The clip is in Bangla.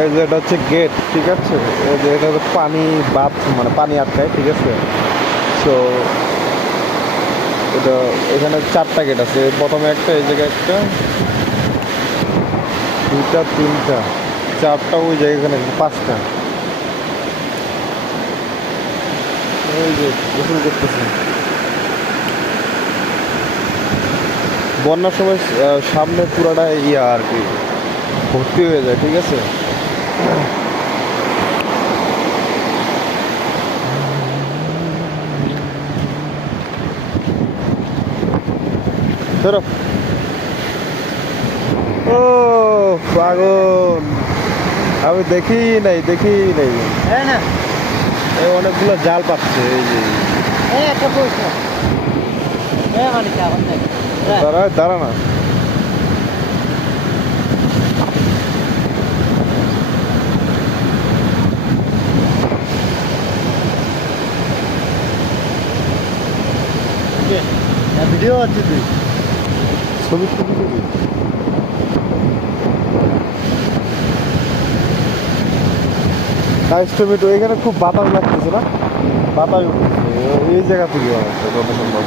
এই যে এটা হচ্ছে গেট, ঠিক আছে। এই যে এটা হচ্ছে পানি বাঁধ, মানে পানি আটকায়, ঠিক আছে। সো এটা এখানে 4টা গেট আছে, প্রথমে একটা, এই জায়গায় একটা, দুইটা, তিনটা, চারটা, ওই জায়গায় এখানে 5টা। এই যে গোসল করতেছে। বন্যার সময় সামনে পুরাটা ইয়া আর কি ভর্তি হয়ে যায়, ঠিক আছে। ধরো। ও পাগল, আমি দেখি নাই। হ্যাঁ না, এই অনেকগুলো জাল পাচ্ছে, এই যে এই একটা পয়সা হ্যাঁ মানে কি এখন দেখ দাঁড়া না। ভিডিও আছে তুই ছবি ছবি ছবি। Nice to meet. এখানে খুব বাতাস লাগতেছে না? বাতাস উঠতেছে এই জায়গা থেকে, আমার যত সম্ভব।